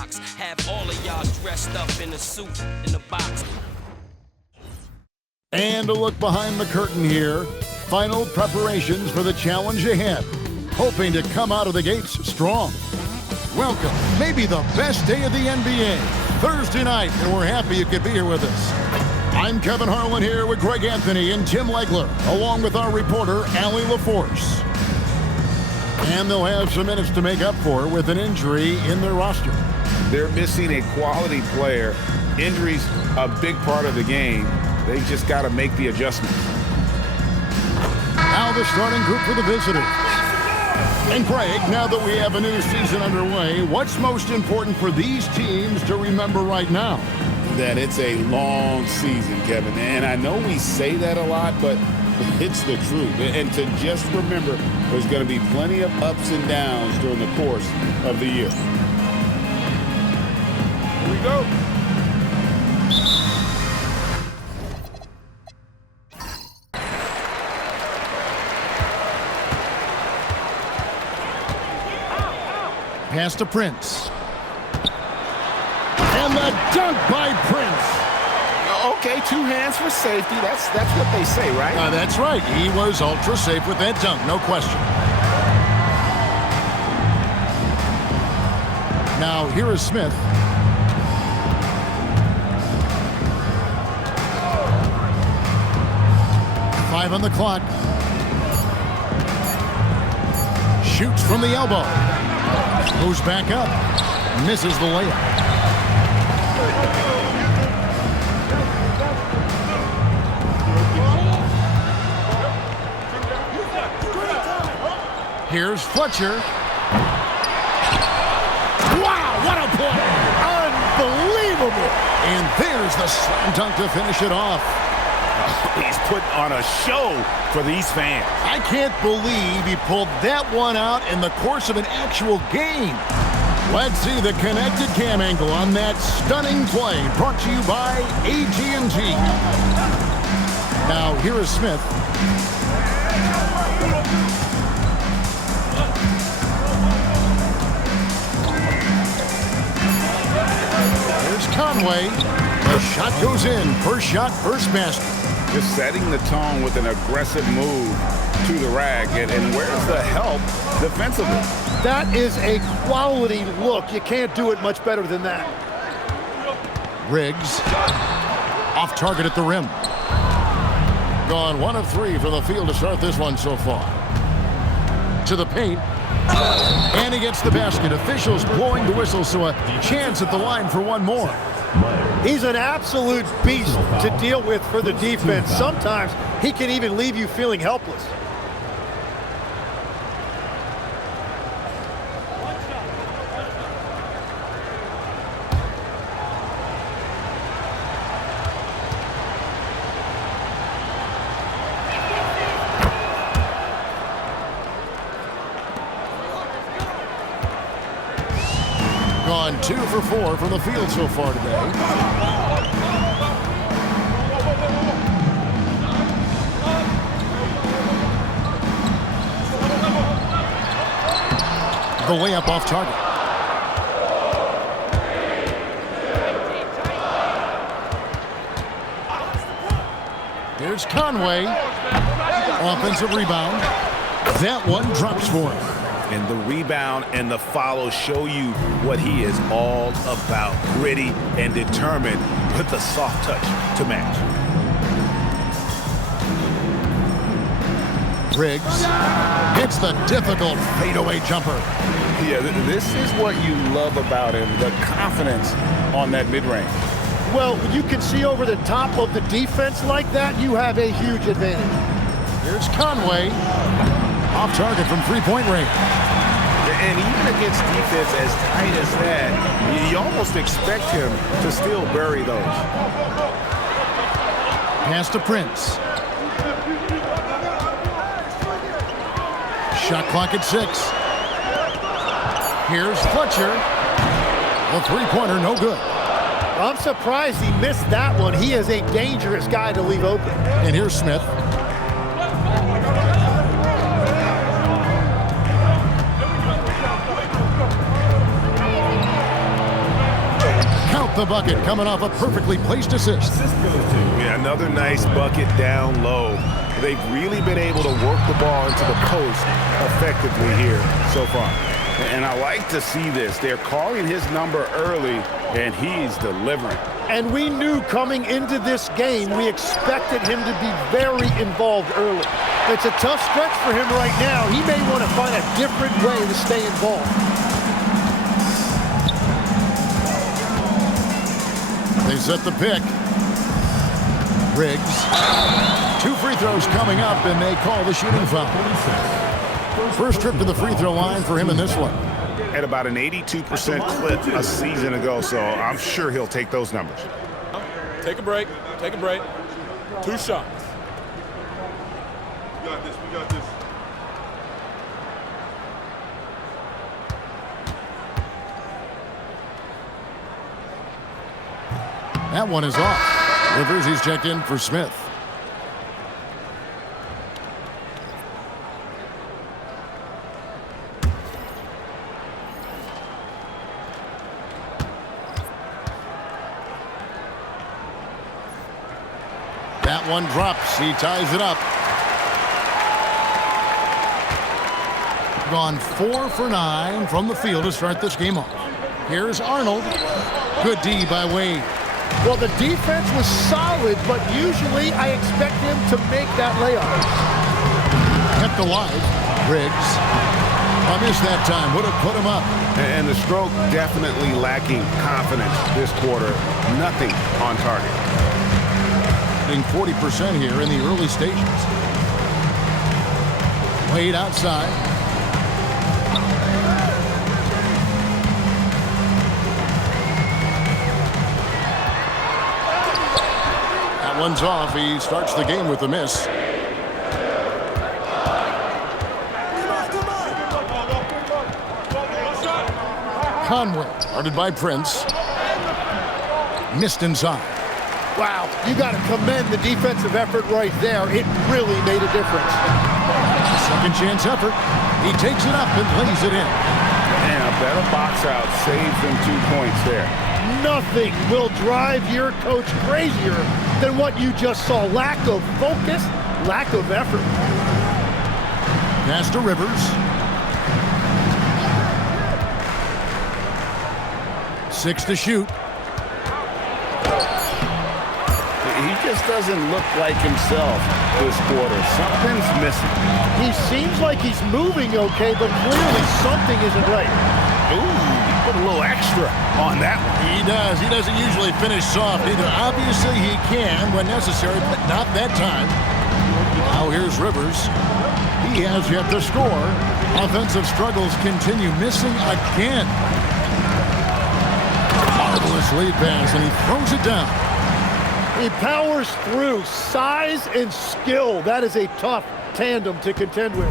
box. Have all of y'all dressed up in a suit in the box. And a look behind the curtain here. Final preparations for the challenge ahead. Hoping to come out of the gates strong. Welcome, maybe the best day of the NBA. Thursday night, and we're happy you could be here with us. I'm Kevin Harlan here with Greg Anthony and Tim Legler, along with our reporter, Allie LaForce. And they'll have some minutes to make up for with an injury in their roster. They're missing a quality player. Injuries a big part of the game. They just got to make the adjustment. Now the starting group for the visitors. And Greg, now that we have a new season underway, what's most important for these teams to remember right now? That it's a long season, Kevin. And I know we say that a lot, but it's the truth. And to just remember, there's going to be plenty of ups and downs during the course of the year. Here we go. Pass to Prince. And the dunk by Prince. Okay, 2 hands for safety. That's what they say, right? That's right. He was ultra safe with that dunk, no question. Now, here is Smith. Five on the clock. Shoots from the elbow. Moves back up. Misses the layup. Here's Fletcher. Wow, what a play! Unbelievable! And there's the slam dunk to finish it off. He's putting on a show for these fans. I can't believe he pulled that one out in the course of an actual game. Let's see the connected cam angle on that stunning play, brought to you by AT&T. Now, here is Smith. Here's Conway. The shot goes in. First shot, first basket. Just setting the tone with an aggressive move to the rack. And where's the help defensively? That is a quality look. You can't do it much better than that. Riggs. Off target at the rim. Gone 1 of 3 from the field to start this one so far. To the paint. And he gets the basket. Officials blowing the whistle, so a chance at the line for one more. He's an absolute beast to deal with for the defense. Sometimes he can even leave you feeling helpless. Gone 2 for 4 from the field so far today. The layup off target. Here's Conway. Offensive rebound. That one drops for him. And the rebound and the follow show you what he is all about. Gritty and determined with the soft touch to match. Riggs hits the difficult fadeaway jumper. Yeah, this is what you love about him, the confidence on that mid-range. Well, when you can see over the top of the defense like that, you have a huge advantage. Here's Conway. Off target from three-point range. And even against defense as tight as that, you almost expect him to still bury those. Pass to Prince. Shot clock at 6. Here's Fletcher. The three-pointer, no good. I'm surprised he missed that one. He is a dangerous guy to leave open. And here's Smith. up the bucket, coming off a perfectly placed assist. Yeah, another nice bucket down low. They've really been able to work the ball into the post effectively here so far. And I like to see this. They're calling his number early, and he's delivering. And we knew coming into this game, we expected him to be very involved early. It's a tough stretch for him right now. He may want to find a different way to stay involved. They set the pick. Riggs. 2 free throws coming up, and they call the shooting foul. First trip to the free throw line for him in this one. At about an 82% clip a season ago, so I'm sure he'll take those numbers. Take a break. Take a break. 2 shots. We got this. We got this. That one is off. Rivers, he's checked in for Smith. That one drops. He ties it up. Gone 4 for 9 from the field to start this game off. Here's Arnold. Good D by Wade. Well, the defense was solid, but usually I expect him to make that layup. Kept alive. Riggs. I missed that time. Would have put him up. And the stroke definitely lacking confidence this quarter. Nothing on target. 40% here in the early stages. Wade outside. That one's off. He starts the game with a miss. Conway, guarded by Prince. Missed inside. Wow, you got to commend the defensive effort right there. It really made a difference. Second chance effort. He takes it up and lays it in. And a better box out saves them 2 points there. Nothing will drive your coach crazier than what you just saw. Lack of focus, lack of effort. Pass to Rivers. 6 to shoot. He just doesn't look like himself this quarter. Something's missing. He seems like he's moving okay, but clearly something isn't right. Ooh, he put a little extra on that one. He does. He doesn't usually finish soft either. Obviously, he can when necessary, but not that time. Now here's Rivers. He has yet to score. Offensive struggles continue. Missing again. Marvelous lead pass, and he throws it down. He powers through. Size and skill. That is a tough tandem to contend with.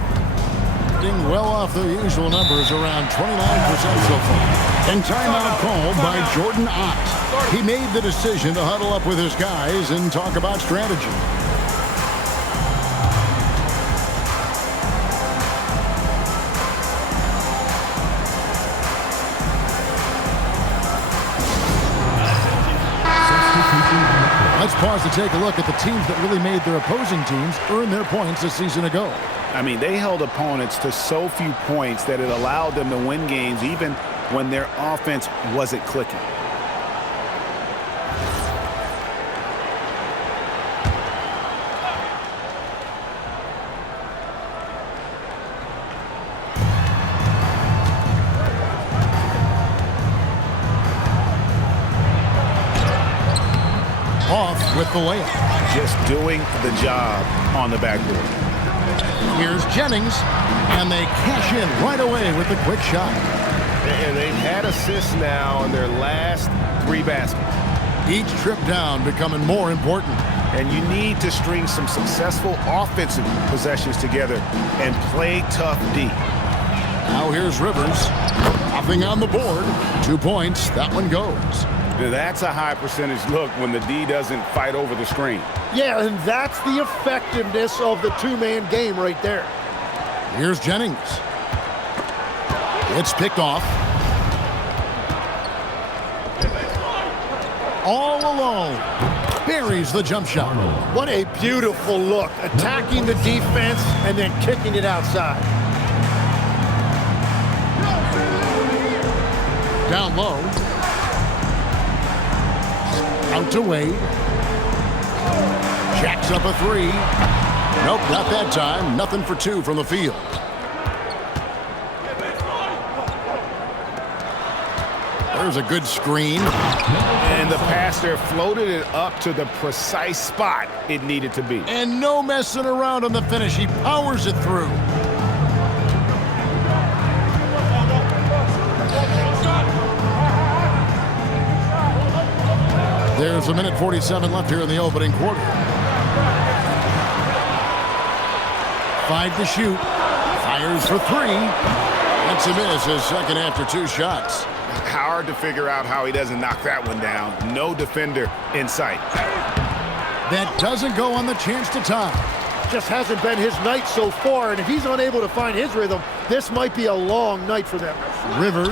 Getting well off the usual numbers, around 29% so far. And timeout called by Jordan Ott. He made the decision to huddle up with his guys and talk about strategy. Let's pause to take a look at the teams that really made their opposing teams earn their points a season ago. I mean, they held opponents to so few points that it allowed them to win games even when their offense wasn't clicking. Off with the layup. Just doing the job on the backboard. Here's Jennings, and they cash in right away with the quick shot. And they've had assists now in their last 3 baskets. Each trip down becoming more important. And you need to string some successful offensive possessions together and play tough D. Now here's Rivers. Nothing on the board. 2 points. That one goes. That's a high percentage look when the D doesn't fight over the screen. Yeah, and that's the effectiveness of the two-man game right there. Here's Jennings. It's picked off. all alone. Buries the jump shot. What a beautiful look. Attacking the defense and then kicking it outside. Down low. Out to Wade. Jacks up a three. Nope, not that time. Nothing for two from the field. There's a good screen. And the passer floated it up to the precise spot it needed to be. And no messing around on the finish. He powers it through. There's a minute 47 left here in the opening quarter. 5 to shoot. Fires for 3. That's a miss. His second after 2 shots. Hard to figure out how he doesn't knock that one down. No defender in sight. That doesn't go on the chance to tie. Just hasn't been his night so far, and if he's unable to find his rhythm, this might be a long night for them. Rivers.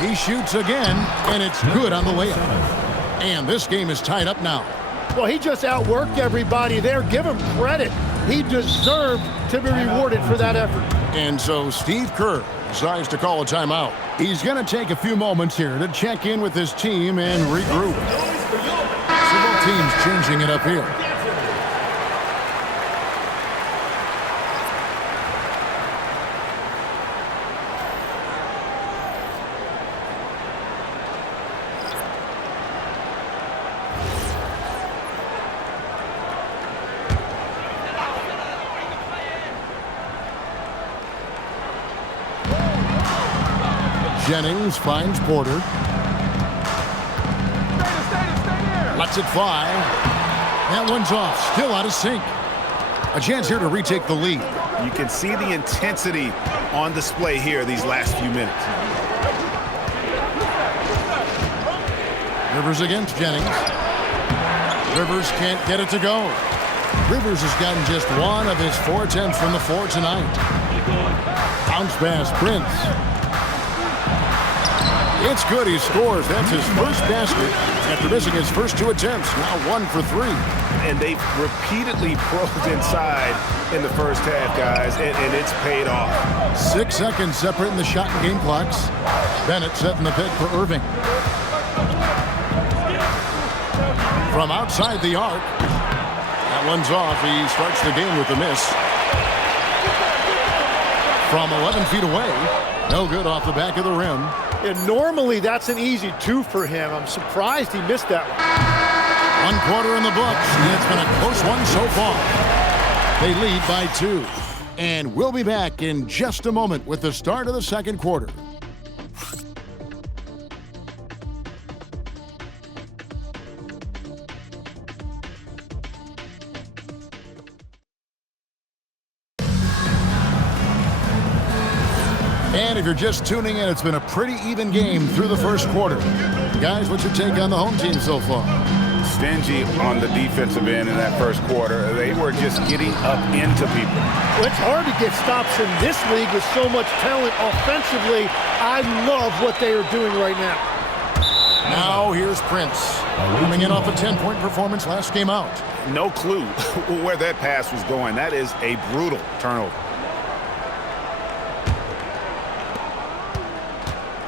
He shoots again, and it's good on the layup. And this game is tied up now. Well, he just outworked everybody there. Give him credit. He deserved to be rewarded for that effort. And so Steve Kerr decides to call a timeout. He's going to take a few moments here to check in with his team and regroup. So both teams changing it up here. Jennings finds Porter. Lets it fly. That one's off. Still out of sync. A chance here to retake the lead. You can see the intensity on display here these last few minutes. Rivers against Jennings. Rivers can't get it to go. Rivers has gotten just 1 of his 4 attempts from the floor tonight. Bounce pass, Prince. It's good, he scores. That's his first basket after missing his first 2 attempts. Now 1 for 3. And they've repeatedly probed inside in the first half, guys, and it's paid off. 6 seconds separating the shot and game clocks. Bennett setting the pick for Irving. From outside the arc. That one's off. He starts the game with a miss. From 11 feet away. No good off the back of the rim. And normally that's an easy 2 for him. I'm surprised he missed that one. 1 quarter in the books, and it's been a close one so far. They lead by 2. And we'll be back in just a moment with the start of the second quarter. And if you're just tuning in, it's been a pretty even game through the first quarter. Guys, what's your take on the home team so far? Stingy on the defensive end in that first quarter. They were just getting up into people. Well, it's hard to get stops in this league with so much talent offensively. I love what they are doing right now. Now here's Prince, coming in off a 10-point performance last game out. No clue where that pass was going. That is a brutal turnover.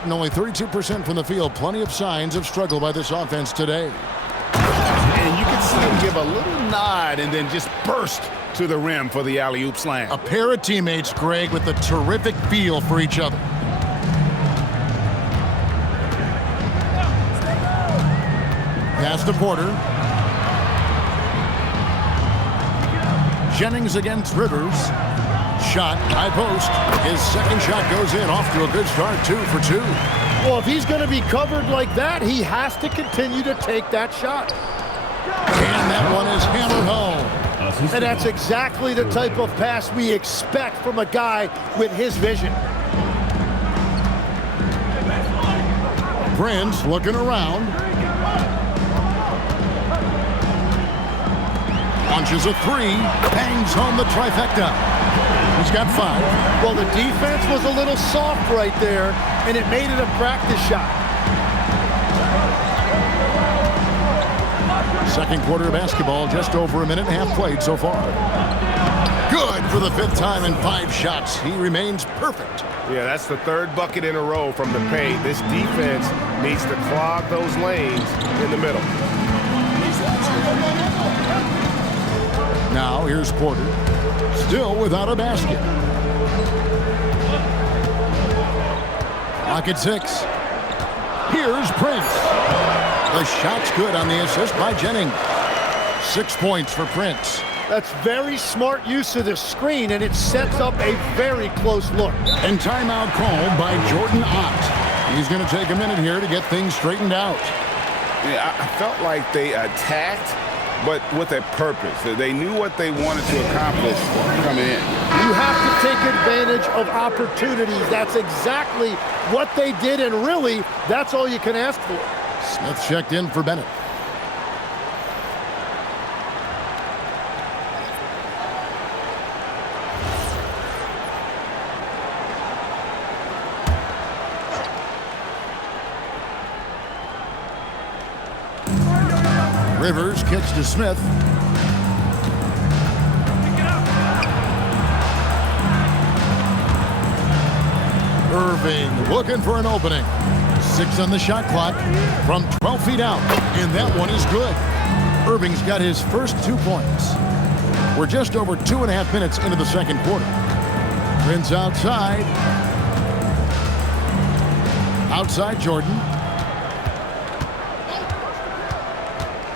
And only 32% from the field. Plenty of signs of struggle by this offense today. And you can see him give a little nod and then just burst to the rim for the alley-oop slam. A pair of teammates, Greg, with a terrific feel for each other. Pass to Porter. Jennings against Rivers. Shot, high post. His second shot goes in, off to a good start, 2 for 2. Well, if he's going to be covered like that, he has to continue to take that shot. And that one is hammered home. And that's exactly the type of pass we expect from a guy with his vision. Prince looking around. Launches a 3, bangs home the trifecta. He's got 5. Well, the defense was a little soft right there, and it made it a practice shot. Second quarter of basketball, just over a minute and a half played so far. Good for the 5th time in 5 shots. He remains perfect. Yeah, that's the 3rd bucket in a row from the paint. This defense needs to clog those lanes in the middle. Now here's Porter, still without a basket. Clock at 6. Here's Prince. The shot's good on the assist by Jennings. 6 points for Prince. That's very smart use of the screen, and it sets up a very close look. And timeout called by Jordan Ott. He's going to take a minute here to get things straightened out. Yeah, I felt like they attacked, but with a purpose. They knew what they wanted to accomplish coming in. You have to take advantage of opportunities. That's exactly what they did, and really, that's all you can ask for. Smith checked in for Bennett. Rivers kicks to Smith. Irving looking for an opening. 6 on the shot clock from 12 feet out, and that one is good. Irving's got his first 2 points. We're just over 2.5 minutes into the second quarter. Prince outside. Outside Jordan.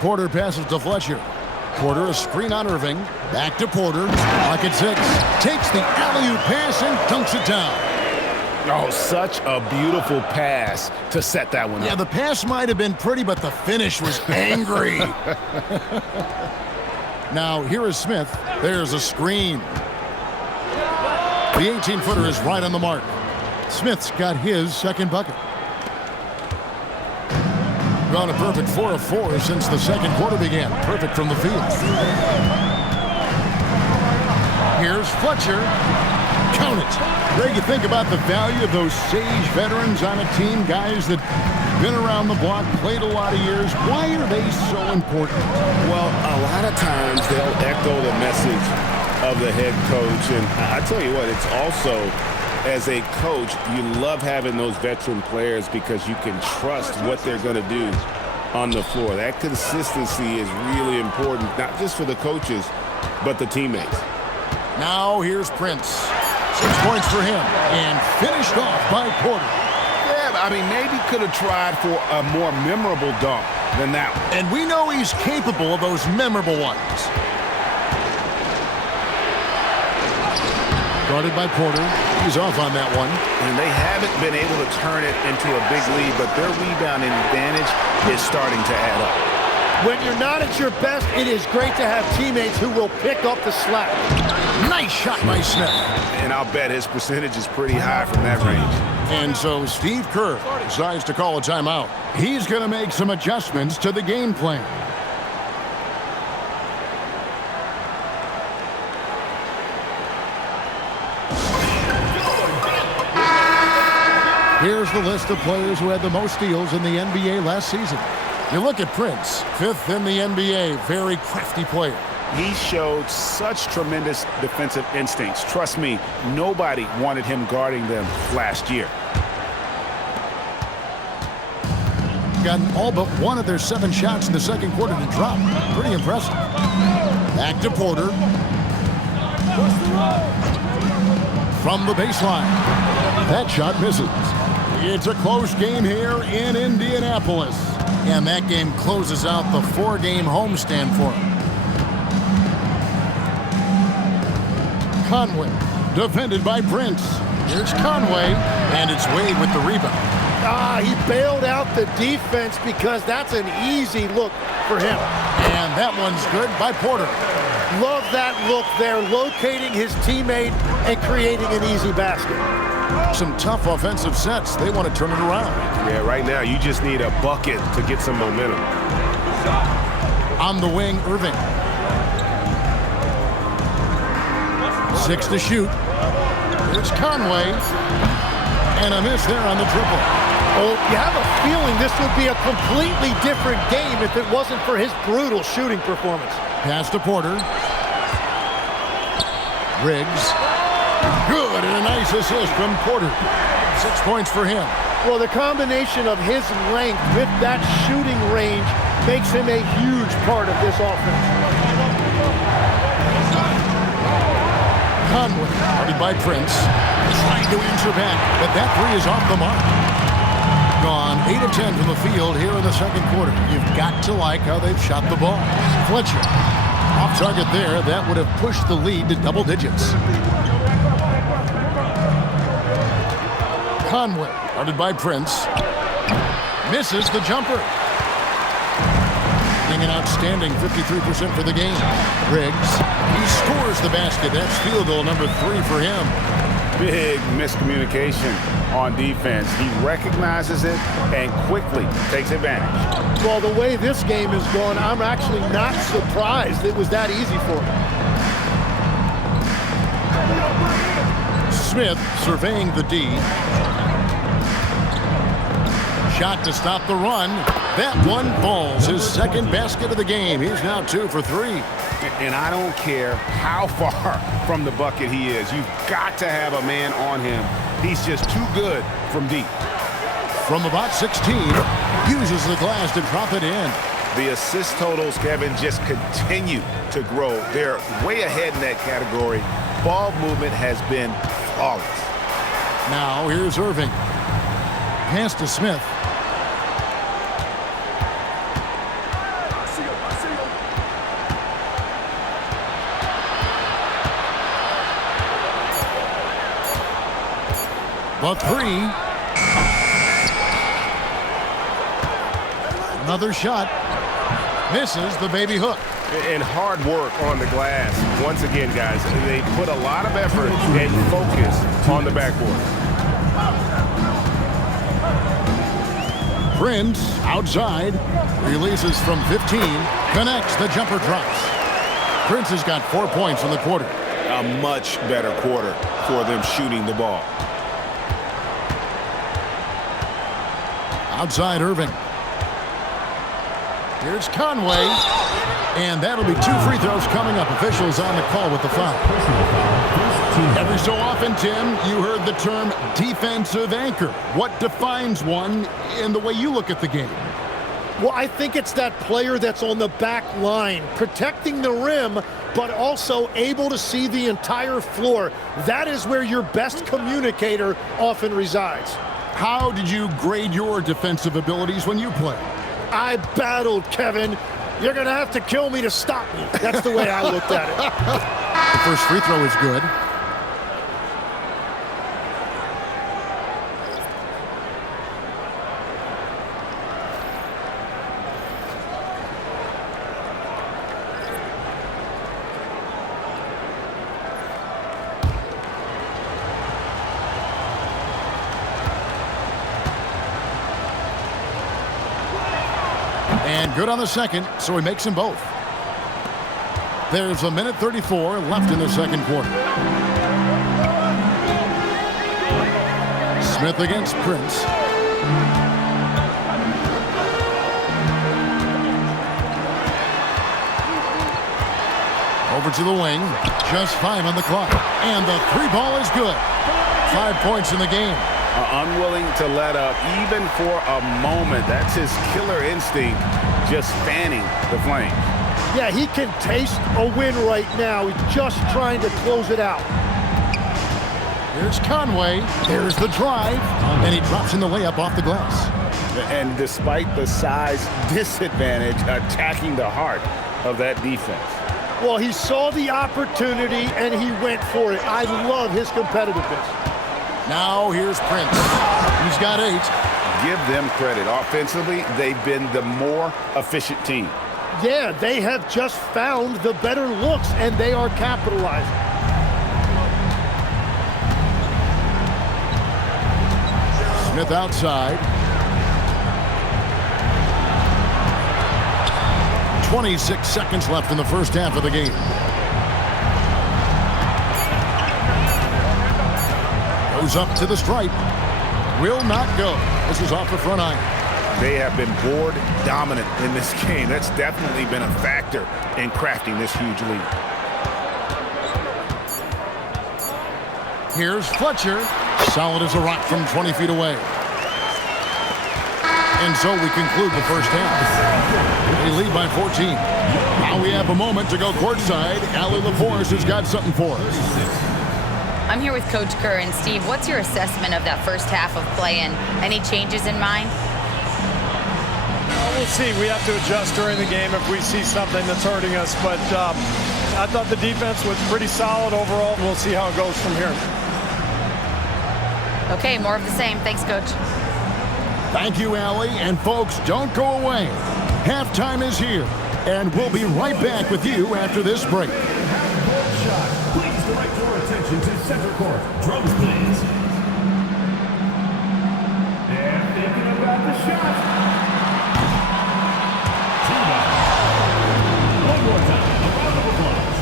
Porter passes to Fletcher. Porter a screen on Irving. Back to Porter. Pocket 6. Takes the alley-oop pass and dunks it down. Oh, such a beautiful pass to set that one up. Yeah, the pass might have been pretty, but the finish was angry. Now, here is Smith. There's a screen. The 18-footer is right on the mark. Smith's got his second bucket. Gone a perfect 4 of 4 since the second quarter began. Perfect from the field. Here's Fletcher. Count it. Greg, you think about the value of those sage veterans on a team, guys that been around the block, played a lot of years. Why are they so important? Well, a lot of times they'll echo the message of the head coach. And I tell you what, it's also, as a coach, you love having those veteran players because you can trust what they're going to do on the floor. That consistency is really important, not just for the coaches, but the teammates. Now here's Prince. 6 points for him, and finished off by Porter. Yeah, but I mean, maybe could have tried for a more memorable dunk than that one. And we know he's capable of those memorable ones. Guarded by Porter. He's off on that one. And they haven't been able to turn it into a big lead, but their rebounding advantage is starting to add up. When you're not at your best, it is great to have teammates who will pick up the slack. Nice shot by Smith. And I'll bet his percentage is pretty high from that range. And so Steve Kerr decides to call a timeout. He's going to make some adjustments to the game plan. Here's the list of players who had the most steals in the NBA last season. You look at Prince, 5th in the NBA, very crafty player. He showed such tremendous defensive instincts. Trust me, nobody wanted him guarding them last year. Gotten all but one of their 7 shots in the second quarter to drop. Pretty impressive. Back to Porter. From the baseline. That shot misses. It's a close game here in Indianapolis. And that game closes out the 4-game homestand for him. Conway, defended by Prince. Here's Conway, and it's Wade with the rebound. He bailed out the defense because that's an easy look for him. And that one's good by Porter. Love that look there, locating his teammate and creating an easy basket. Some tough offensive sets. They want to turn it around. Yeah, right now you just need a bucket to get some momentum. On the wing, Irving. 6 to shoot. Here's Conway. And a miss there on the triple. Oh, you have a feeling this would be a completely different game if it wasn't for his brutal shooting performance. Pass to Porter. Riggs. Good, and a nice assist from Porter. 6 points for him. Well, the combination of his length with that shooting range makes him a huge part of this offense. Conway, guarded by Prince. Trying to answer back, but that three is off the mark. Gone 8 of 10 from the field here in the second quarter. You've got to like how they've shot the ball. Fletcher, off target there. That would have pushed the lead to double digits. Conway, guarded by Prince. Misses the jumper. An outstanding 53% for the game. Riggs, he scores the basket. That's field goal number 3 for him. Big miscommunication on defense. He recognizes it and quickly takes advantage. Well, the way this game is going, I'm actually not surprised it was that easy for him. Smith surveying the D. Shot to stop the run. That one falls. His second basket of the game. He's now 2 for 3. And I don't care how far from the bucket he is. You've got to have a man on him. He's just too good from deep. From about 16, uses the glass to drop it in. The assist totals, Kevin, just continue to grow. They're way ahead in that category. Ball movement has been flawless. Now here's Irving. Pass to Smith. The three. Another shot. Misses the baby hook. And hard work on the glass. Once again, guys, they put a lot of effort and focus on the backboard. Prince outside. Releases from 15. Connects. The jumper drops. Prince has got 4 points in the quarter. A much better quarter for them shooting the ball. Outside Irving. Here's Conway. And that'll be 2 free throws coming up. Officials on the call with the foul. Every so often, Tim, you heard the term defensive anchor. What defines one in the way you look at the game? Well, I think it's that player that's on the back line, protecting the rim, but also able to see the entire floor. That is where your best communicator often resides. How did you grade your defensive abilities when you played? I battled, Kevin. You're going to have to kill me to stop me. That's the way I looked at it. The first free throw is good. And good on the second, so he makes them both. There's a minute 34 left in the second quarter. Smith against Prince. Over to the wing. Just 5 on the clock. And the 3 ball is good. 5 points in the game. Unwilling to let up even for a moment. That's his killer instinct, just fanning the flames. Yeah, he can taste a win right now. He's just trying to close it out. Here's Conway. There's the drive. And he drops in the layup off the glass. And despite the size disadvantage, attacking the heart of that defense. Well, he saw the opportunity and he went for it. I love his competitiveness. Now here's Prince. He's got 8. Give them credit. Offensively, they've been the more efficient team. Yeah, they have just found the better looks, and they are capitalizing. Smith outside. 26 seconds left in the first half of the game. Goes up to the stripe. Will not go. This is off the front iron. They have been board dominant in this game. That's definitely been a factor in crafting this huge lead. Here's Fletcher. Solid as a rock from 20 feet away. And so we conclude the first half. They lead by 14. Now we have a moment to go courtside. Allie LaForce has got something for us. I'm here with Coach Kerr. And Steve, what's your assessment of that first half of play and any changes in mind? We'll see. We have to adjust during the game if we see something that's hurting us. But I thought the defense was pretty solid overall. We'll see how it goes from here. Okay, more of the same. Thanks, Coach. Thank you, Allie. And folks, don't go away. Halftime is here, and we'll be right back with you after this break. Please direct your attention to center court. Drums, please. They're thinking about the shot. One more time. A round of applause.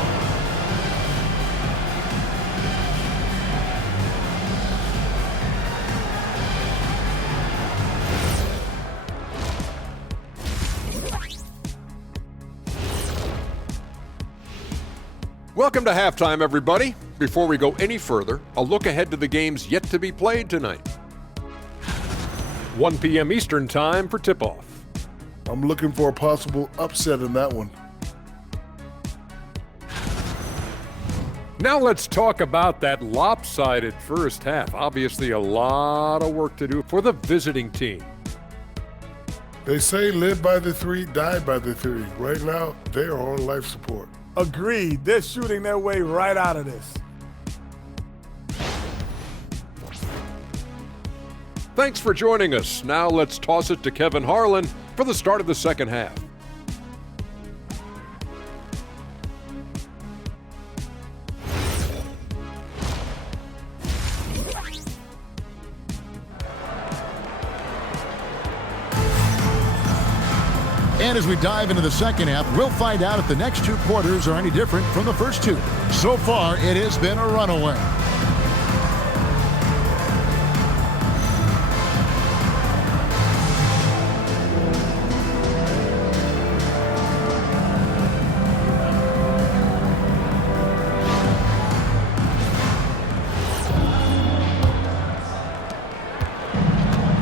Welcome to halftime, everybody. Before we go any further, a look ahead to the games yet to be played tonight. 1 p.m. Eastern time for tip-off. I'm looking for a possible upset in that one. Now let's talk about that lopsided first half. Obviously a lot of work to do for the visiting team. They say live by the three, die by the three. Right now, they are on life support. Agreed. They're shooting their way right out of this. Thanks for joining us. Now let's toss it to Kevin Harlan for the start of the second half. And as we dive into the second half, we'll find out if the next two quarters are any different from the first two. So far, it has been a runaway.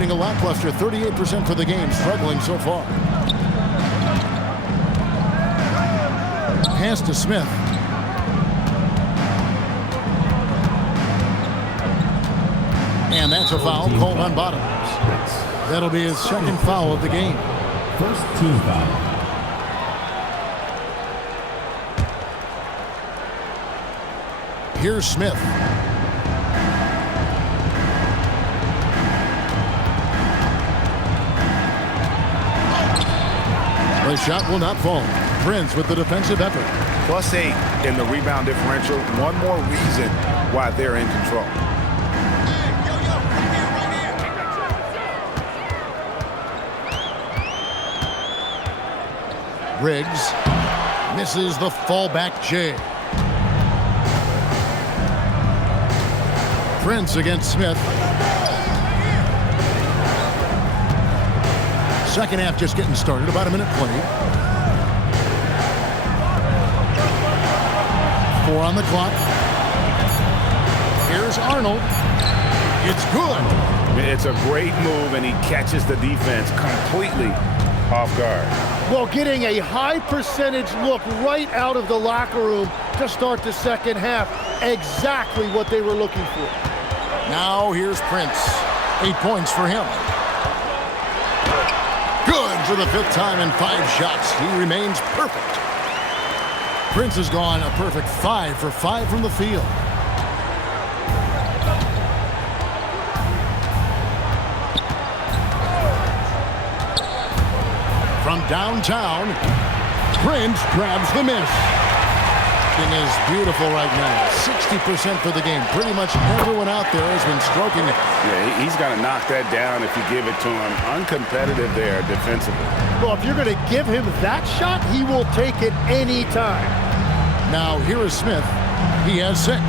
A lackluster 38% for the game, struggling so far. Pass to Smith. And that's a foul called on Bottoms. That'll be his second foul of the game. First team foul. Here's Smith. The shot will not fall. Prince with the defensive effort. +8 in the rebound differential. One more reason why they're in control. Riggs misses the fallback J. Prince against Smith. Second half just getting started, about a minute played. 4 on the clock. Here's Arnold. It's good. It's a great move, and he catches the defense completely off guard. Well, getting a high percentage look right out of the locker room to start the second half. Exactly what they were looking for. Now here's Prince. 8 points for him. Good for the 5th time in 5 shots. He remains perfect. Prince has gone a perfect 5 for 5 from the field. From downtown, Prince grabs the miss. It is beautiful right now. 60% for the game. Pretty much everyone out there has been stroking it. Yeah, he's got to knock that down if you give it to him. Uncompetitive there defensively. Well, if you're going to give him that shot, he will take it any time. Now, here is Smith. He has 6.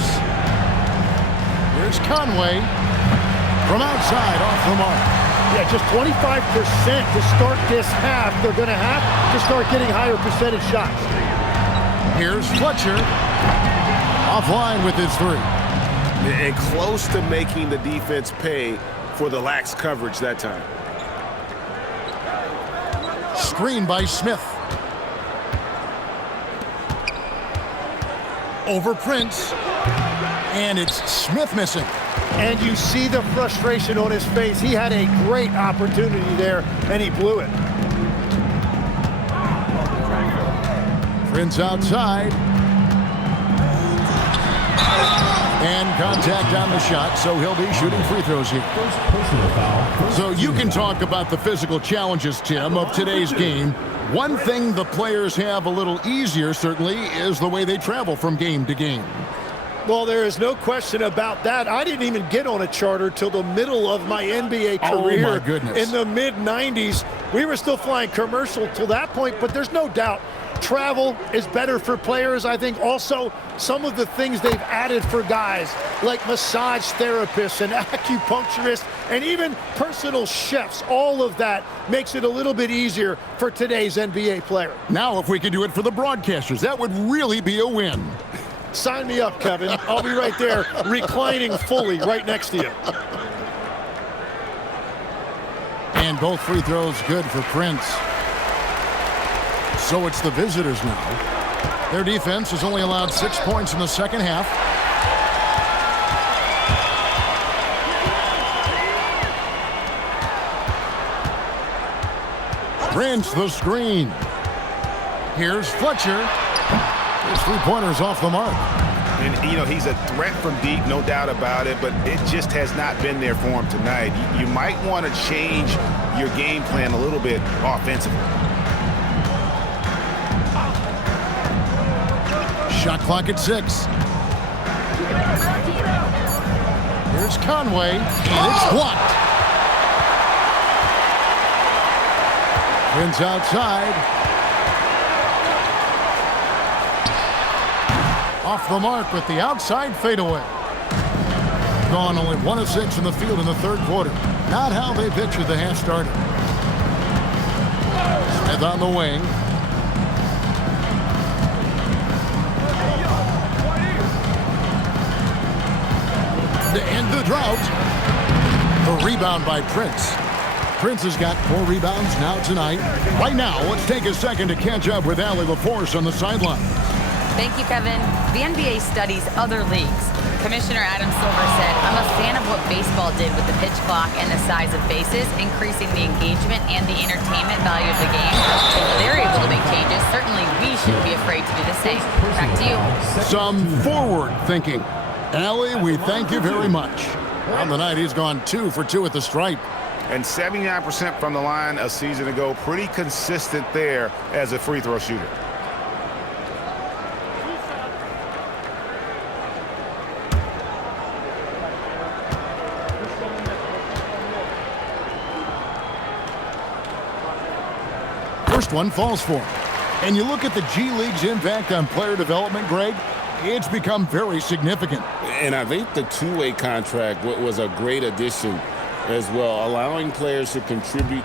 Here's Conway from outside off the mark. Yeah, just 25% to start this half. They're going to have to start getting higher percentage shots. Here's Fletcher. Offline with his three. And close to making the defense pay for the lax coverage that time. Screen by Smith. Over Prince. And it's Smith missing. And you see the frustration on his face. He had a great opportunity there, and he blew it. Prince outside. And contact on the shot, so he'll be shooting free throws here. So you can talk about the physical challenges, Tim, of today's game. One thing the players have a little easier, certainly, is the way they travel from game to game. Well, there is no question about that. I didn't even get on a charter till the middle of my NBA career. Oh, my goodness. In the mid-90s. We were still flying commercial till that point, but there's no doubt travel is better for players. I think also some of the things they've added for guys like massage therapists and acupuncturists and even personal chefs, all of that makes it a little bit easier for today's NBA player. Now, if we could do it for the broadcasters, that would really be a win. Sign me up, Kevin. I'll be right there reclining fully right next to you. And both free throws good for Prince. So it's the visitors now. Their defense has only allowed 6 points in the second half. Prince the screen. Here's Fletcher. His three-pointers off the mark. And, you know, he's a threat from deep, no doubt about it, but it just has not been there for him tonight. You might want to change your game plan a little bit offensively. Shot clock at 6. Here's Conway, and it's blocked. Prince outside. Off the mark with the outside fadeaway. Gone only 1 of 6 in the field in the third quarter. Not how they pictured the half started. Smith on the wing. To end the drought. The rebound by Prince. Prince has got 4 rebounds now tonight. Right now, let's take a second to catch up with Allie LaForce on the sideline. Thank you, Kevin. The NBA studies other leagues. Commissioner Adam Silver said, "I'm a fan of what baseball did with the pitch clock and the size of bases, increasing the engagement and the entertainment value of the game. If they're able to make changes, certainly we shouldn't be afraid to do the same." Back to you. Some forward thinking. Allie, we thank you very much. On the night, he's gone 2 for 2 at the stripe. And 79% from the line a season ago. Pretty consistent there as a free throw shooter. First one falls for him. And you look at the G League's impact on player development, Greg, it's become very significant. And I think the two-way contract was a great addition as well, allowing players to contribute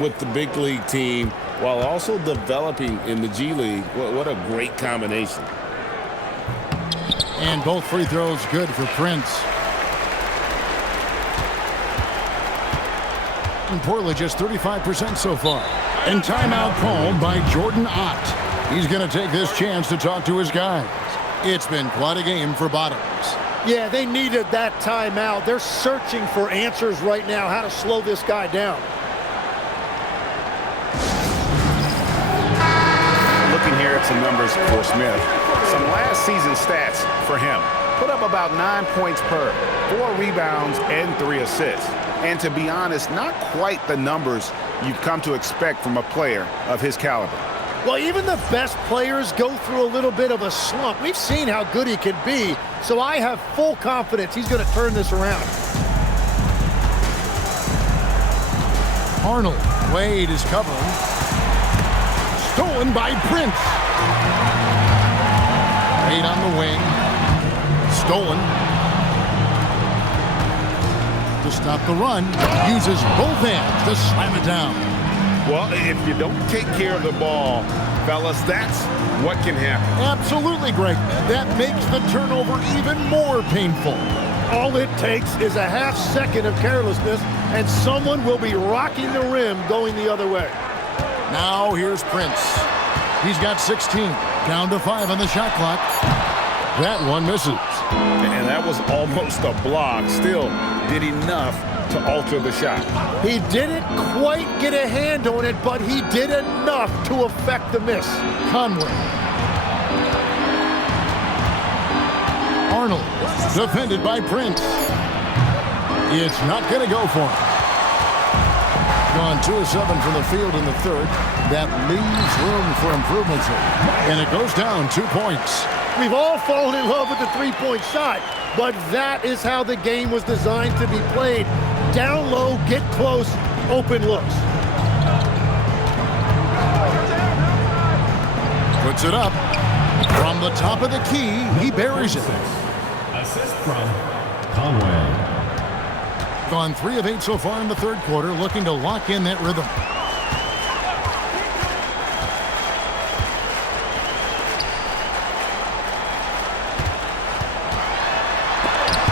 with the big league team while also developing in the G League. What a great combination. And both free throws good for Prince. And Portland just 35% so far. And timeout called by Jordan Ott. He's going to take this chance to talk to his guys. It's been quite a game for Bottoms. Yeah, they needed that timeout. They're searching for answers right now, how to slow this guy down. Looking here at some numbers for Smith. Some last season stats for him. Put up about 9 points per, 4 rebounds, and 3 assists. And to be honest, not quite the numbers you've come to expect from a player of his caliber. Well, even the best players go through a little bit of a slump. We've seen how good he can be, so I have full confidence he's going to turn this around. Arnold. Wade is covering. Stolen by Prince. Wade on the wing. Stolen. to stop the run. Uses both hands to slam it down. Well, if you don't take care of the ball, fellas, that's what can happen. Absolutely, Greg. That makes the turnover even more painful. All it takes is a half second of carelessness, and someone will be rocking the rim going the other way. Now here's Prince. He's got 16. Down to 5 on the shot clock. That one misses. And that was almost a block. Still did enough to alter the shot. He didn't quite get a hand on it, but he did enough to affect the miss. Conway. Arnold, defended by Prince. It's not going to go for him. Gone 2 of 7 from the field in the third. That leaves room for improvements here. And it goes down 2 points. We've all fallen in love with the three-point shot, but that is how the game was designed to be played. Down low, get close, open looks. Puts it up. From the top of the key, he buries it. Assist from Conway. Gone 3 of 8 so far in the third quarter, looking to lock in that rhythm.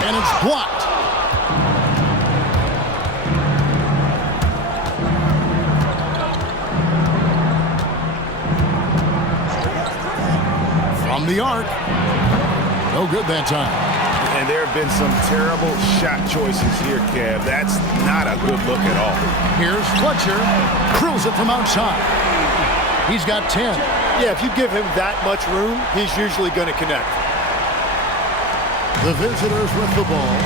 And it's blocked. From the arc. No good that time. And there have been some terrible shot choices here, Kev. That's not a good look at all. Here's Fletcher. Drills it from outside. He's got 10. Yeah, if you give him that much room, he's usually going to connect. The visitors with the ball.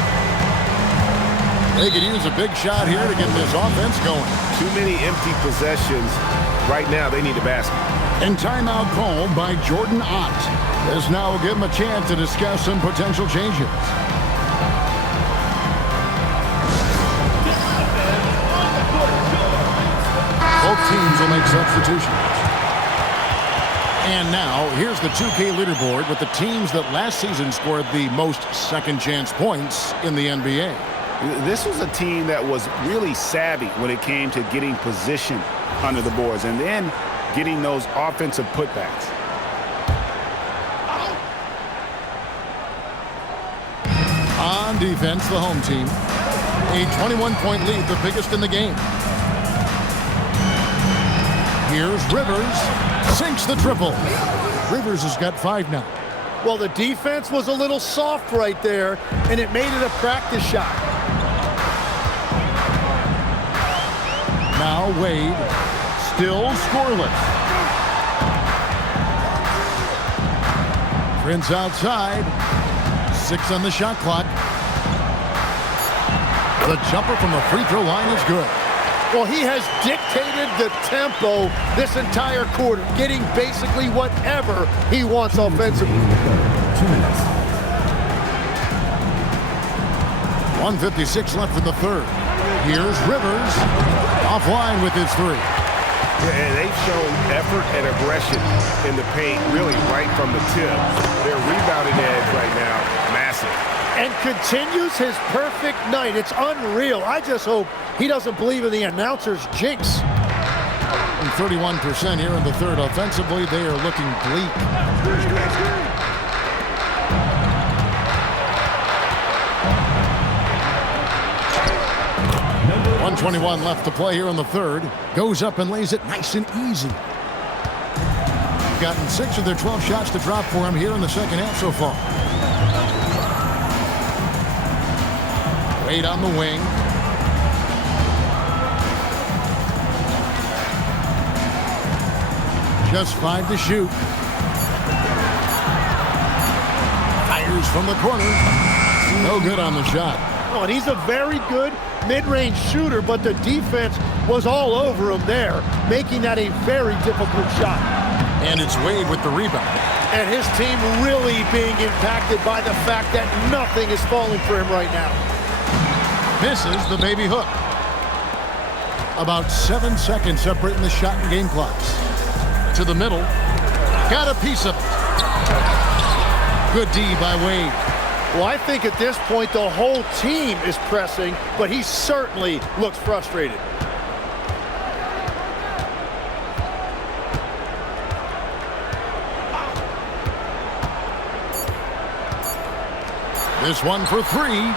They could use a big shot here to get this offense going. Too many empty possessions. Right now, they need a basket. And timeout called by Jordan Ott. This now will give him a chance to discuss some potential changes. Both teams will make substitutions. And now, here's the 2K leaderboard with the teams that last season scored the most second-chance points in the NBA. This was a team that was really savvy when it came to getting position under the boards and then getting those offensive putbacks. On defense, the home team. A 21-point lead, the biggest in the game. Here's Rivers. Sinks the triple. Rivers has got 5 now. Well, the defense was a little soft right there, and it made it a practice shot. Now Wade. Still scoreless. Prince outside. 6 on the shot clock. The jumper from the free throw line is good. Well, he has dictated the tempo this entire quarter, getting basically whatever he wants offensively. 2 minutes. 1:56 left in the third. Here's Rivers. Offline with his 3. Yeah, and they've shown effort and aggression in the paint, really right from the tip. Their rebounding edge right now, massive. And continues his perfect night. It's unreal. I just hope he doesn't believe in the announcer's jinx. And 31% here in the third. Offensively, they are looking bleak. Number 1:21 left to play here in the third. Goes up and lays it nice and easy. Gotten 6 of their 12 shots to drop for him here in the second half so far. Wade on the wing. Just 5 to shoot. Fires from the corner. No good on the shot. Oh, and he's a very good mid-range shooter, but the defense was all over him there, making that a very difficult shot. And it's Wade with the rebound. And his team really being impacted by the fact that nothing is falling for him right now. Misses the baby hook. About 7 seconds separating the shot and game clocks. To the middle. Got a piece of it. Good D by Wade. Well, I think at this point the whole team is pressing, but he certainly looks frustrated. This one for three.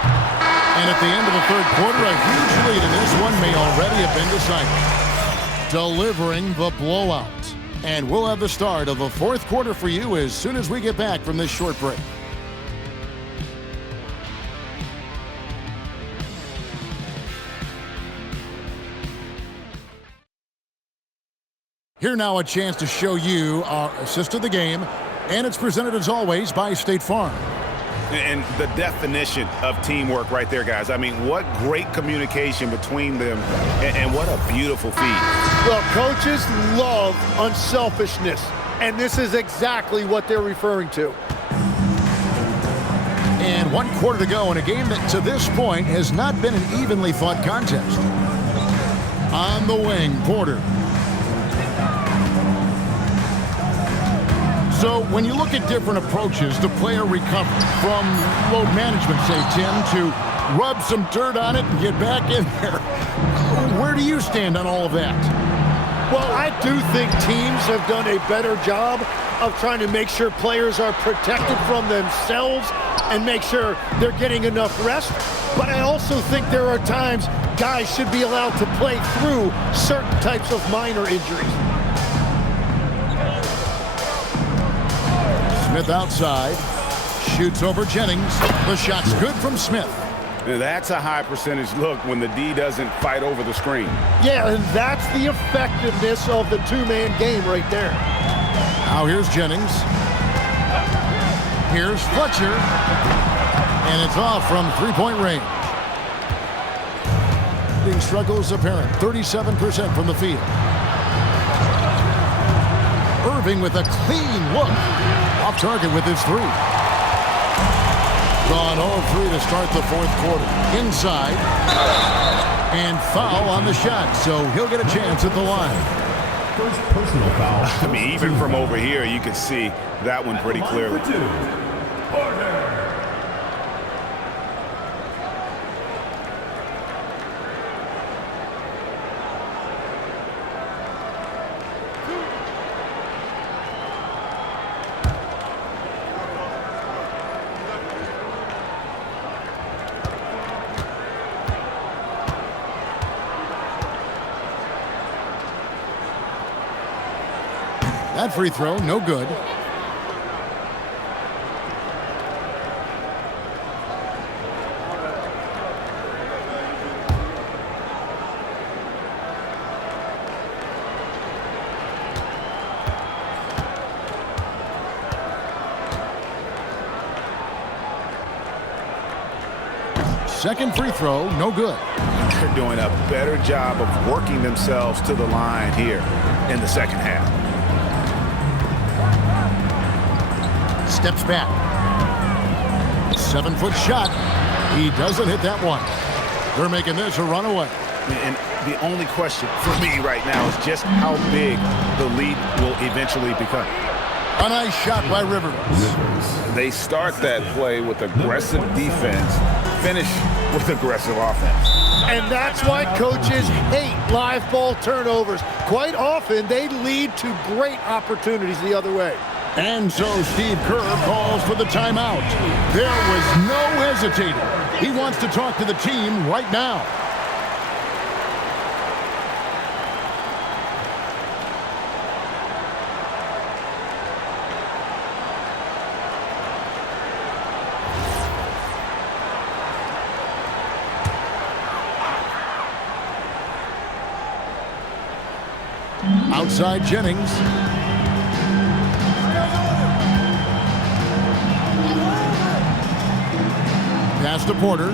And at the end of the third quarter, a huge lead in this one may already have been decided. Delivering the blowout. And we'll have the start of the fourth quarter for you as soon as we get back from this short break. Here now a chance to show you our assist of the game, and it's presented as always by State Farm. And the definition of teamwork right there, guys. I mean, what great communication between them, and what a beautiful feed. Well, coaches love unselfishness, and this is exactly what they're referring to. And 1 quarter to go in a game that to this point has not been an evenly fought contest. On the wing, Porter. So when you look at different approaches to player recovery, from load management, say, Tim, to rub some dirt on it and get back in there, where do you stand on all of that? Well, I do think teams have done a better job of trying to make sure players are protected from themselves and make sure they're getting enough rest. But I also think there are times guys should be allowed to play through certain types of minor injuries. Smith outside, shoots over Jennings. The shot's good from Smith. Now that's a high percentage look when the D doesn't fight over the screen. Yeah, and that's the effectiveness of the two-man game right there. Now here's Jennings. Here's Fletcher. And it's off from three-point range. Shooting struggles apparent, 37% from the field. Irving with a clean look. Off target with his three. Gone 0-3 to start the fourth quarter. Inside. And foul on the shot, so he'll get a chance at the line. First personal foul. I mean, even from over here, you can see that one pretty clearly. That free throw, no good. Second free throw, no good. They're doing a better job of working themselves to the line here in the second half. Steps back. 7-foot shot. He doesn't hit that one. They're making this a runaway. And the only question for me right now is just how big the lead will eventually become. A nice shot by Rivers. They start that play with aggressive defense, finish with aggressive offense. And that's why coaches hate live ball turnovers. Quite often, they lead to great opportunities the other way. And so Steve Kerr calls for the timeout. There was no hesitating. He wants to talk to the team right now. Outside Jennings. Pass to Porter.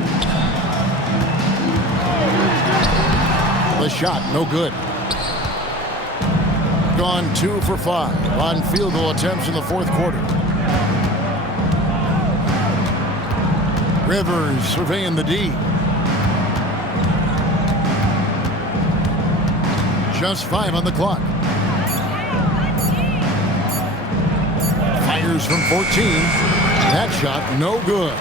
The shot, no good. Gone 2 for 5 on field goal attempts in the fourth quarter. Rivers surveying the D. Just 5 on the clock. Fires from 14. That shot, no good.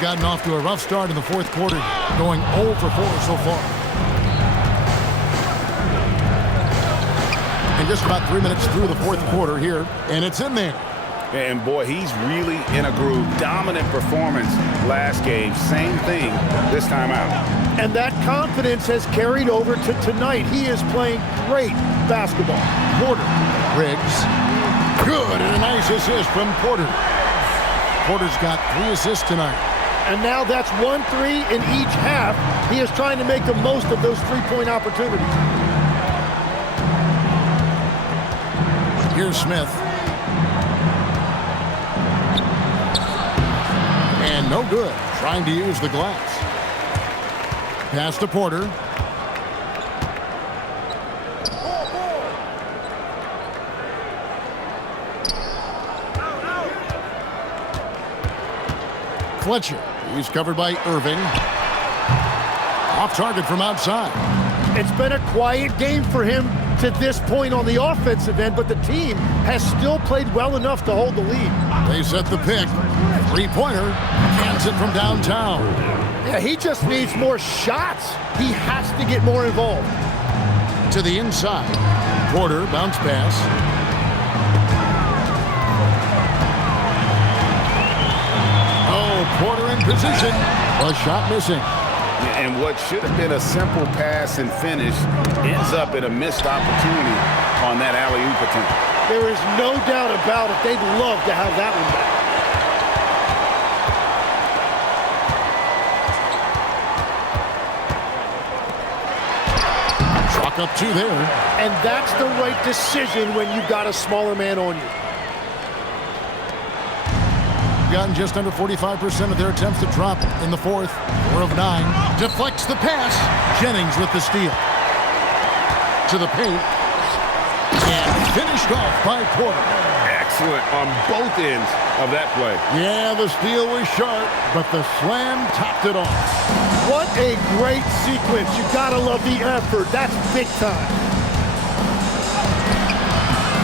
gotten off to a rough start in the fourth quarter, going 0 for 4 so far. And just about 3 minutes through the fourth quarter here, and it's in there. And boy, he's really in a groove. Dominant performance last game. Same thing this time out. And that confidence has carried over to tonight. He is playing great basketball. Porter, Riggs, good, and a nice assist from Porter. Porter's got 3 assists tonight. And now that's 1-3 in each half. He is trying to make the most of those three-point opportunities. Here's Smith. And no good, trying to use the glass. Pass to Porter. Fletcher, he's covered by Irving. Off target from outside. It's been a quiet game for him to this point on the offensive end, but the team has still played well enough to hold the lead. They set the pick. Three-pointer. Cans it from downtown. Yeah, he just needs more shots. He has to get more involved. To the inside. Porter, bounce pass. Oh, Porter in position. A shot missing. And what should have been a simple pass and finish ends up in a missed opportunity on that alley-oop attempt. There is no doubt about it. They'd love to have that one back. Chalk up 2 there. And that's the right decision when you've got a smaller man on you. Gotten just under 45% of their attempts to drop in the fourth. 4 of 9. Deflects the pass. Jennings with the steal. To the paint. And finished off by Porter. Excellent on both ends of that play. Yeah, the steal was sharp, but the slam topped it off. What a great sequence. You gotta love the effort. That's big time.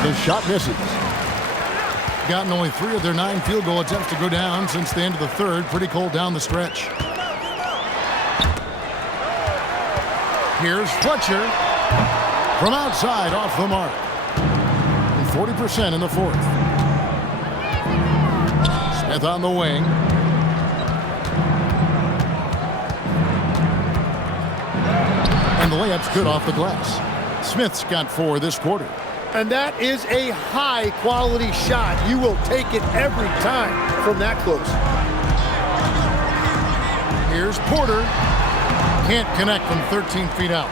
The shot misses. Gotten only 3 of their 9 field goal attempts to go down since the end of the third. Pretty cold down the stretch. Here's Fletcher from outside off the mark. 40% in the fourth. Smith on the wing. And the layup's good off the glass. Smith's got 4 this quarter. And that is a high-quality shot. You will take it every time from that close. Here's Porter. Can't connect from 13 feet out.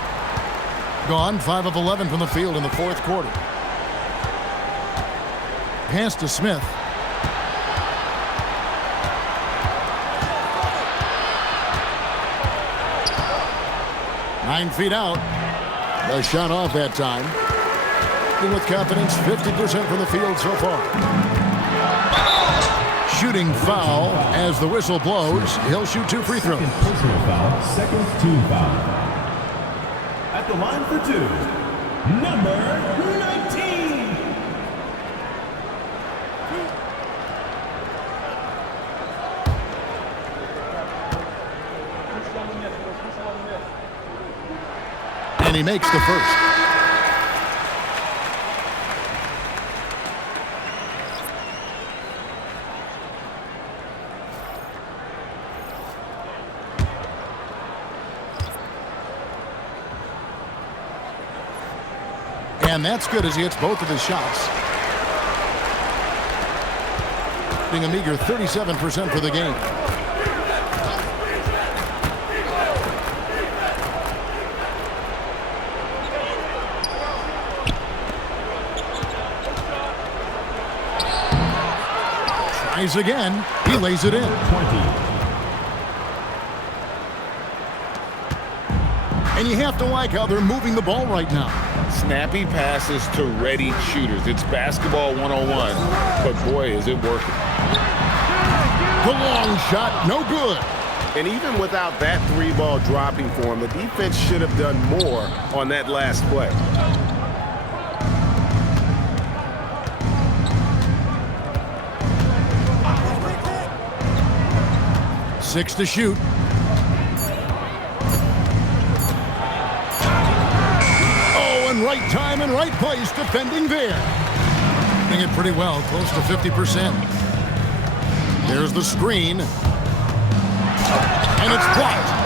Gone 5 of 11 from the field in the fourth quarter. Pass to Smith. Nine feet out. The shot off that time. With confidence, 50% from the field so far. Shooting foul as the whistle blows. He'll shoot 2 free throws. Second personal foul, second team foul. At the line for 2, number 19. And he makes the first. And that's good as he hits both of his shots. Being a meager 37% for the game. Tries again. He lays it in. 20. And you have to like how they're moving the ball right now. Snappy passes to ready shooters. It's basketball 101, but boy, is it working. The long shot, no good. And even without that 3-ball dropping for him, the defense should have done more on that last play. 6 to shoot. Oh, and right time and right place defending there. Doing it pretty well, close to 50%. There's the screen. And it's blocked.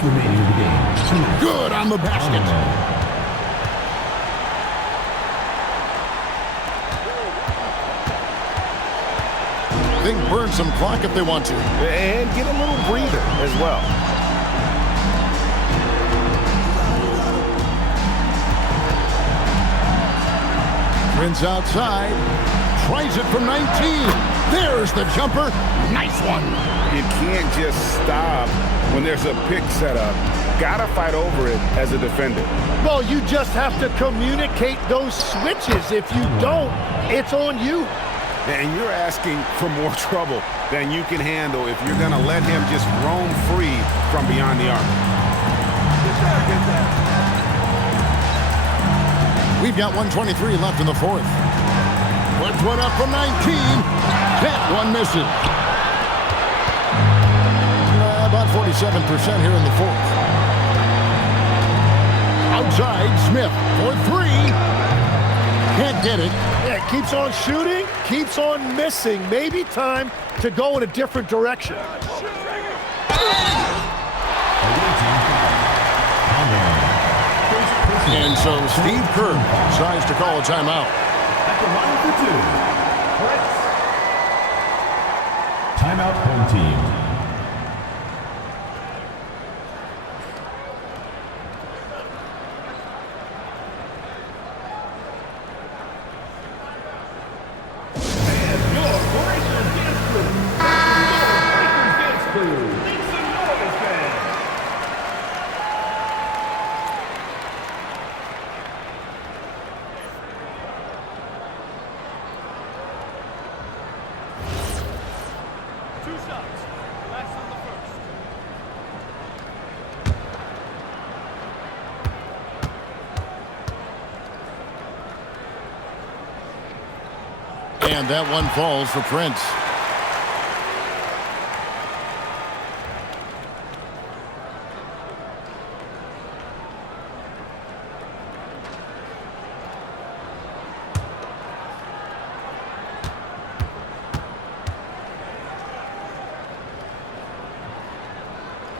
Remaining in the game. Good on the basket. They can burn some clock if they want to. And get a little breather as well. Prince outside. Tries it from 19. There's the jumper. Nice one. You can't just stop when there's a pick set up. Gotta fight over it as a defender. Well, you just have to communicate those switches. If you don't, it's on you. And you're asking for more trouble than you can handle if you're gonna let him just roam free from beyond the arc. We've got 1:23 left in the fourth. Puts one up from 19. That one misses. About 47% here in the fourth. Outside, Smith for 3. Can't get it. Yeah, keeps on shooting, keeps on missing. Maybe time to go in a different direction. And so Steve Kerr decides to call a timeout. At the line for 2. Timeout, home team. And that one falls for Prince.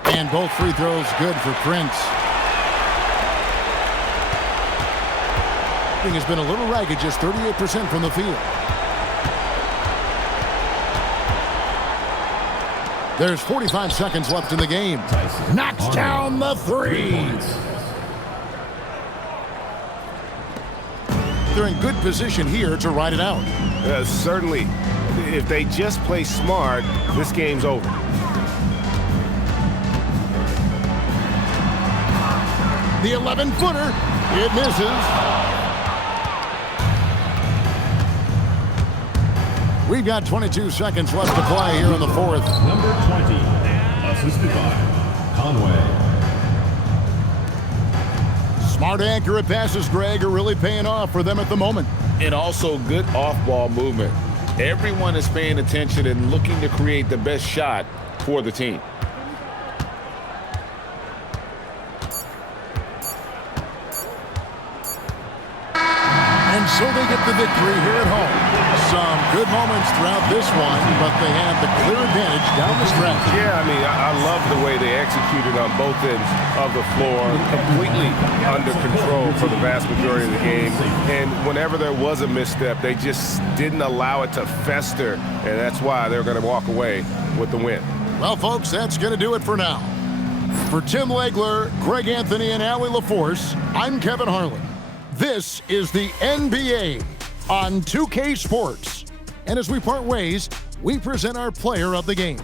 And both free throws good for Prince. Shooting has been a little ragged, just 38% from the field. There's 45 seconds left in the game. Knocks down the 3. They're in good position here to ride it out. Certainly, if they just play smart, this game's over. The 11-footer, it misses. We've got 22 seconds left to play here in the fourth. Number 20, assisted by Conway. Smart, accurate passes, Greg, are really paying off for them at the moment. And also good off-ball movement. Everyone is paying attention and looking to create the best shot for the team. And so they get the victory here at home. Some good moments throughout this one, but they have the clear advantage down the stretch. Yeah, I mean, I love the way they executed on both ends of the floor, completely under control for the vast majority of the game. And whenever there was a misstep, they just didn't allow it to fester, and that's why they're going to walk away with the win. Well, folks, that's going to do it for now. For Tim Legler, Greg Anthony, and Allie LaForce, I'm Kevin Harlan. This is the NBA on 2K Sports. And as we part ways, we present our player of the game.